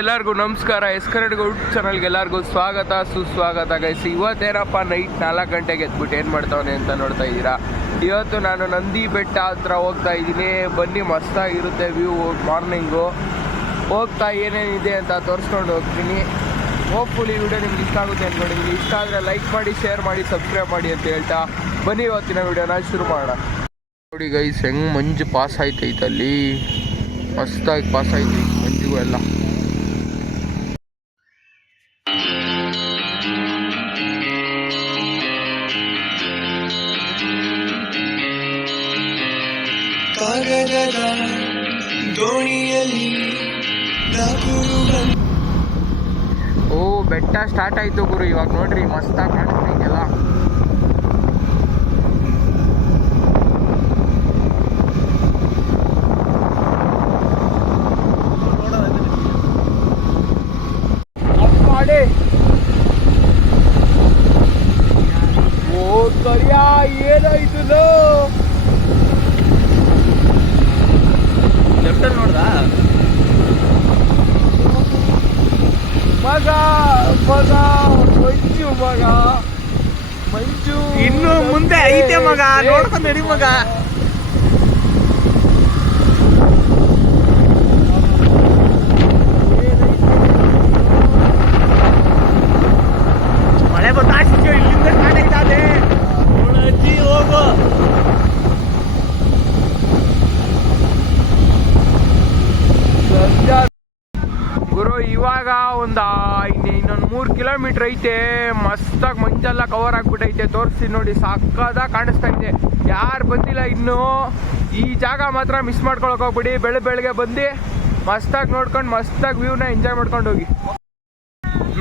ಎಲ್ಲರಿಗೂ ನಮಸ್ಕಾರ. S Kannada YouTube ಚಾನಲ್ಗೆ ಎಲ್ಲರಿಗೂ ಸ್ವಾಗತ ಸುಸ್ವಾಗತ ಗೈಸ್. ಇವತ್ತೇನಪ್ಪ ನೈಟ್ 4 ಗಂಟೆಗೆ ಎದ್ಬಿಟ್ಟು ಏನು ಮಾಡ್ತಾವನೆ ಅಂತ ನೋಡ್ತಾ ಇದ್ದೀರಾ. ಇವತ್ತು ನಾನು ನಂದಿ ಬೆಟ್ಟ ಹತ್ರ ಹೋಗ್ತಾ ಇದ್ದೀನಿ. ಬನ್ನಿ, ಮಸ್ತಾಗಿರುತ್ತೆ ವ್ಯೂ. ಮಾರ್ನಿಂಗು ಹೋಗ್ತಾ ಏನೇನಿದೆ ಅಂತ ತೋರಿಸ್ಕೊಂಡು ಹೋಗ್ತೀನಿ. ಹೋಪ್ಫುಲಿ ವಿಡಿಯೋ ನಿಮ್ಗೆ ಇಷ್ಟ ಆಗುತ್ತೆ ಅಂದ್ಕೊಂಡಿದ್ದೀನಿ. ಇಷ್ಟ ಆದರೆ ಲೈಕ್ ಮಾಡಿ, ಶೇರ್ ಮಾಡಿ, ಸಬ್ಸ್ಕ್ರೈಬ್ ಮಾಡಿ ಅಂತ ಹೇಳ್ತಾ ಬನ್ನಿ ಇವತ್ತಿನ ವಿಡಿಯೋನ ಶುರು ಮಾಡೋಣ. ನೋಡಿ ಗೈಸ್, ಹೆಂಗೆ ಮಂಜು ಪಾಸ್ ಆಯ್ತೈತಲ್ಲಿ, ಮಸ್ತಾಗಿ ಪಾಸ್ ಆಯ್ತು ಮಂಜು ಎಲ್ಲ. ಓ, ಬೆಟ್ಟ ಸ್ಟಾರ್ಟ್ ಆಯ್ತು ಗುರು. ಇವಾಗ ನೋಡ್ರಿ ಮಸ್ತಾಗಿ ಕಾಣಿಸ್ತೈತೆಲ್ಲ. ಓ ಕರಿಯಾ, ಏನಾಯ್ತು ಲೆಫ್ಟಲ್ಲಿ ನೋಡ್ದ ಮಗ ಮಗ ಮಂಜು, ಮಗ ಮಂಜು ಇನ್ನು ಮುಂದೆ ಐತೆ ಮಗ, ನೋಡ್ಕೊಂಡು ನಡಿ ಮಗ. ಮಳೆ ಗೊತ್ತಾಗ್ತಿದ್ಯೋ, ಇಲ್ಲಿಂದ ಸ್ಟಾರ್ಟ್ ಆಯ್ತಾದೆ. ಅಜ್ಜಿ ಹೋಗು. ಗುರು ಇವಾಗ ಇನ್ನೊಂದು 3 ಕಿಲೋಮೀಟರ್ ಐತೆ. ಮಸ್ತಾಗಿ ಮಂಜೆಲ್ಲ ಕವರ್ ಆಗ್ಬಿಟ್ಟೈತೆ. ತೋರಿಸ್ತೀನಿ ನೋಡಿ, ಸಕ್ಕದಾಗಿ ಕಾಣಿಸ್ತಾ ಇದೆ. ಯಾರು ಬಂದಿಲ್ಲ ಇನ್ನೂ, ಈ ಜಾಗ ಮಾತ್ರ ಮಿಸ್ ಮಾಡ್ಕೊಳಕ್ ಹೋಗ್ಬಿಡಿ. ಬೆಳಗ್ಗೆ ಬಂದು ಮಸ್ತಾಗಿ ನೋಡ್ಕೊಂಡು ಮಸ್ತಾಗಿ ವ್ಯೂನ ಎಂಜಾಯ್ ಮಾಡ್ಕೊಂಡು ಹೋಗಿ.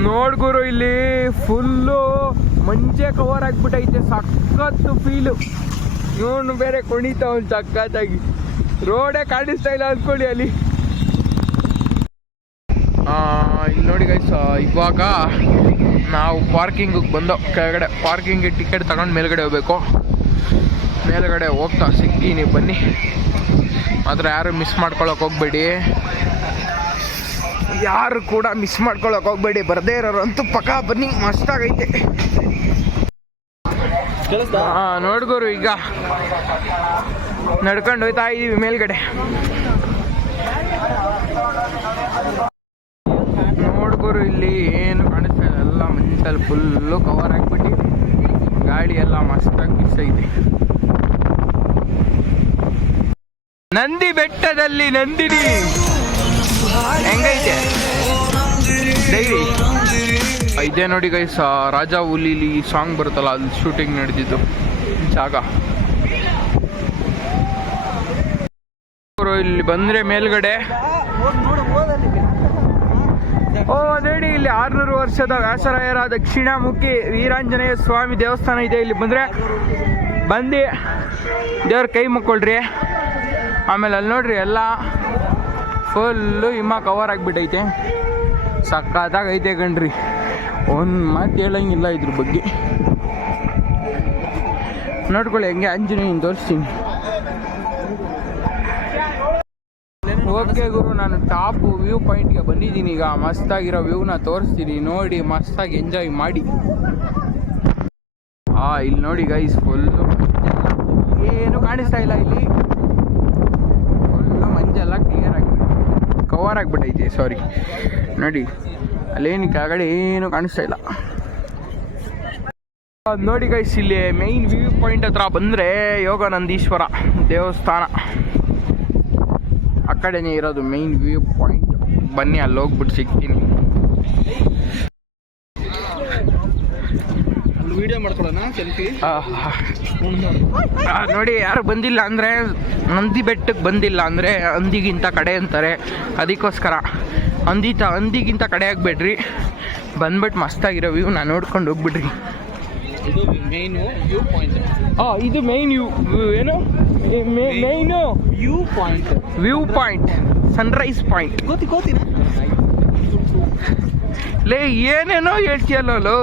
ನೋಡ್ ಗುರು, ಇಲ್ಲಿ ಫುಲ್ಲು ಮಂಜೆ ಕವರ್ ಆಗ್ಬಿಟ್ಟೈತೆ. ಸಖತ್ತು ಫೀಲು. ಇವನು ಬೇರೆ ಕುಣಿತಾ ಒಂದು ಸಖತ್ತಾಗಿ. ರೋಡೇ ಕಾಣಿಸ್ತಾ ಇಲ್ಲ ಅಂದ್ಕೊಳ್ಳಿ ಅಲ್ಲಿ. ಇಲ್ಲಿ ನೋಡಿ ಗೈಸ್, ಇವಾಗ ನಾವು ಪಾರ್ಕಿಂಗಿಗೆ ಬಂದೋ. ಕೆಳಗಡೆ ಪಾರ್ಕಿಂಗಿಗೆ ಟಿಕೆಟ್ ತಗೊಂಡು ಮೇಲ್ಗಡೆ ಹೋಗ್ಬೇಕು. ಮೇಲ್ಗಡೆ ಹೋಗ್ತಾ ಸಿಗ್ತೀನಿ, ಬನ್ನಿ. ಮಾತ್ರ ಯಾರು ಮಿಸ್ ಮಾಡ್ಕೊಳಕ್ಕೆ ಹೋಗ್ಬೇಡಿ. ಯಾರು ಕೂಡ ಮಿಸ್ ಮಾಡ್ಕೊಳಕ್ಕೆ ಹೋಗ್ಬೇಡಿ. ಬರದೇ ಇರೋರು ಅಂತೂ ಪಕ್ಕ ಬನ್ನಿ, ಮಸ್ತಾಗೈತೆ. ನೋಡ್ಗೋರು, ಈಗ ನಡ್ಕೊಂಡು ಹೋಯ್ತಾ ಇದೀವಿ ಮೇಲ್ಗಡೆ. ನೋಡ್ಗೋರು, ಇಲ್ಲಿ ಏನು ಕಾಣಿಸ್ತಾ ಇಲ್ಲ, ಎಲ್ಲ ಮಂಚಲ್ಲಿ ಫುಲ್ಲು ಕವರ್ ಆಗಿಬಿಟ್ಟು ಗಾಡಿ ಎಲ್ಲ ಮಸ್ತಾಗಿ ಮಿಸ್ ಐತೆ. ನಂದಿ ಬೆಟ್ಟದಲ್ಲಿ ನಂದಿನಿ ಹೆಂಗೈತೆ ಡೈರಿ ಇದೇ ನೋಡಿ ಗೈಸ್. ರಾಜಾ ಹುಲಿಲಿ ಸಾಂಗ್ ಬರುತ್ತಲ್ಲ, ಅಲ್ಲಿ ಶೂಟಿಂಗ್ ನಡೆದಿದ್ದು ಜಾಗ. ಇಲ್ಲಿ ಬಂದ್ರೆ ಮೇಲ್ಗಡೆ ನೋಡಿ, ಇಲ್ಲಿ 600 ವರ್ಷದ ವ್ಯಾಸರಾಯರ ದಕ್ಷಿಣಾಮುಖಿ ವೀರಾಂಜನೇಯ ಸ್ವಾಮಿ ದೇವಸ್ಥಾನ ಇದೆ. ಇಲ್ಲಿ ಬಂದರೆ ದೇವ್ರ ಕೈ ಮುಕ್ಕೊಳ್ರಿ. ಆಮೇಲೆ ಅಲ್ಲಿ ನೋಡ್ರಿ, ಎಲ್ಲ ಫುಲ್ಲು ಹಿಮ ಕವರ್ ಆಗಿಬಿಟ್ಟೈತೆ. ಸಕ್ಕತ್ತಾಗೈತೆ ಕಣ್ರಿ, ಒಂದು ಮಾತು ಹೇಳಂಗಿಲ್ಲ ಇದ್ರ ಬಗ್ಗೆ. ನೋಡ್ಕೊಳ್ಳಿ ಹೆಂಗೆ ಆಂಜನೇಯನ ತೋರಿಸ್ತೀನಿ. ಓಕೆ ಗುರು, ನಾನು ಟಾಪ್ ವ್ಯೂ ಪಾಯಿಂಟ್ಗೆ ಬಂದಿದ್ದೀನಿ. ಈಗ ಮಸ್ತಾಗಿರೋ ವ್ಯೂನ ತೋರಿಸ್ತೀನಿ, ನೋಡಿ ಮಸ್ತಾಗಿ ಎಂಜಾಯ್ ಮಾಡಿ. ಇಲ್ಲಿ ನೋಡಿ ಗೈಸ್, ಫುಲ್ಲು ಏನು ಕಾಣಿಸ್ತಾ ಇಲ್ಲ. ಇಲ್ಲಿ ಫುಲ್ಲು ಮಂಜೆಲ್ಲ ಕ್ಲಿಯರ್ ಆಗಿ ಕವರ್ ಆಗಿಬಿಟ್ಟೈತೆ. ಸಾರಿ ನೋಡಿ, ಅಲ್ಲೇನು ಕೆಳಗಡೆ ಏನು ಕಾಣಿಸ್ತಾ ಇಲ್ಲ. ನೋಡಿ ಗೈಸ್, ಇಲ್ಲಿ ಮೈನ್ ವ್ಯೂ ಪಾಯಿಂಟ್ ಹತ್ರ ಬಂದರೆ ಯೋಗಾನಂದೀಶ್ವರ ದೇವಸ್ಥಾನ ಆ ಕಡೆನೇ ಇರೋದು ಮೈನ್ ವ್ಯೂ ಪಾಯಿಂಟ್. ಬನ್ನಿ, ಅಲ್ಲಿ ಹೋಗ್ಬಿಟ್ಟು ಸಿಗ್ತೀನಿ. ವಿಡಿಯೋ ಮಾಡ್ಕೊಳ್ಳೋಣ ಸೆಲ್ಫಿ. ನೋಡಿ, ಯಾರು ಬಂದಿಲ್ಲ ಅಂದರೆ, ನಂದಿ ಬೆಟ್ಟಕ್ಕೆ ಬಂದಿಲ್ಲ ಅಂದರೆ ಹಂದಿಗಿಂತ ಕಡೆ ಅಂತಾರೆ. ಅದಕ್ಕೋಸ್ಕರ ಹಂದಿಗಿಂತ ಕಡೆ ಆಗಬೇಡ್ರಿ. ಬಂದ್ಬಿಟ್ಟು ಮಸ್ತಾಗಿರೋ ವ್ಯೂ ನಾನು ನೋಡ್ಕೊಂಡು ಹೋಗ್ಬಿಡ್ರಿ. ಇದು ಮೇನ್ ವ್ಯೂ ಪಾಯಿಂಟ್. ಇದು ಮೇನ್ ಏನು main view point sunrise point. ಗೊತ್ತಿನ ಲೇ, ಏನೇನೋ ಹೇಳ್ತೀಯಲ್ಲ ಲೋ.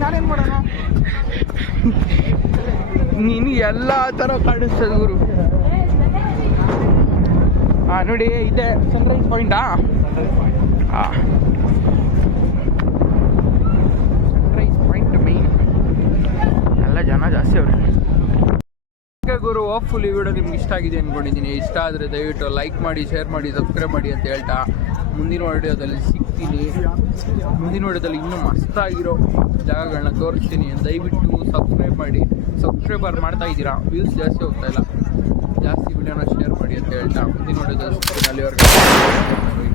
ನಾನೇನು ಮಾಡೋಣ, ನೀನು ಎಲ್ಲ ಥರ ಕಾಣಿಸ್ತದೆ ಗುರು. ಹಾಂ ನೋಡಿ ಇದೆ ಸನ್ರೈಸ್ ಪಾಯಿಂಟಾ. ಹಾಂ ಸನ್ರೈಸ್ ಪಾಯಿಂಟ್ ಮೇನ್ ಎಲ್ಲ ಜನ ಜಾಸ್ತಿ ಅವ್ರೆ. ಗುರು ಹೋಪ್ಫುಲ್ ಈ ವಿಡಿಯೋ ನಿಮ್ಗೆ ಇಷ್ಟ ಆಗಿದೆ ಅಂದ್ಕೊಂಡಿದ್ದೀನಿ. ಇಷ್ಟ ಆದರೆ ದಯವಿಟ್ಟು ಲೈಕ್ ಮಾಡಿ, ಶೇರ್ ಮಾಡಿ, ಸಬ್ಸ್ಕ್ರೈಬ್ ಮಾಡಿ ಅಂತ ಹೇಳ್ತಾ ಮುಂದಿನ ವಿಡಿಯೋದಲ್ಲಿ ಸಿಗ್ತೀನಿ. ಮುಂದಿನ ವಿಡಿಯೋದಲ್ಲಿ ಇನ್ನೂ ಮಸ್ತಾಗಿರೋ ಜಾಗಗಳನ್ನ ತೋರಿಸ್ತೀನಿ. ದಯವಿಟ್ಟು ಸಬ್ಸ್ಕ್ರೈಬ್ ಮಾಡಿ. ಸಬ್ಸ್ಕ್ರೈಬರ್ ಮಾಡ್ತಾ ಇದ್ದೀರಾ, ವ್ಯೂಸ್ ಜಾಸ್ತಿ ಹೋಗ್ತಾ ಇಲ್ಲ. ಜಾಸ್ತಿ ವಿಡಿಯೋನ ಶೇರ್ ಮಾಡಿ ಅಂತ ಹೇಳ್ತಾ ಮುಂದಿನ ವಿಡಿಯೋದಲ್ಲಿ ಸಿಗ್ತೀನಿ. ಅಲ್ಲಿವರೆಗೂ